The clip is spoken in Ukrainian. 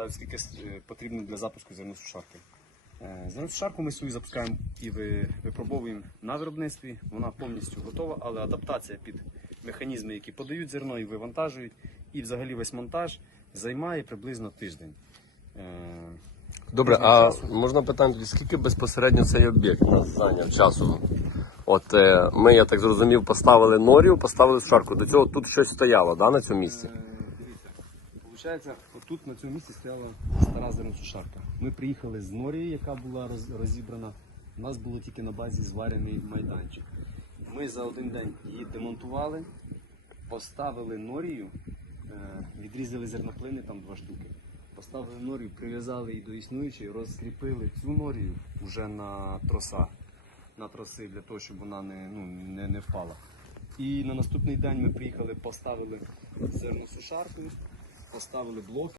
питають, скільки е, потрібно для запуску зерносушарки. Е, Зерносушарку ми свою запускаємо і випробовуємо на виробництві. Вона повністю готова, але адаптація під механізми, які подають зерно і вивантажують, і взагалі весь монтаж займає приблизно тиждень. Е, Добре, а можна питання скільки безпосередньо цей об'єкт нас зайняв часу? От ми, я так зрозумів, поставили норію, поставили сушарку. До цього тут щось стояло, да, на цьому місці? Получається, отут на цьому місці стояла стара зерносушарка. Ми приїхали з Норії, яка була розібрана. У нас було тільки на базі зварений майданчик. Ми за один день її демонтували, поставили норію, е, відрізали зерноплини, там два штуки. Поставили норію, прив'язали її до існуючої, розкріпили цю норію вже на тросах, на троси для того, щоб вона не, ну, не, не впала. І на наступний день ми приїхали, поставили зерносушарку, поставили блоки.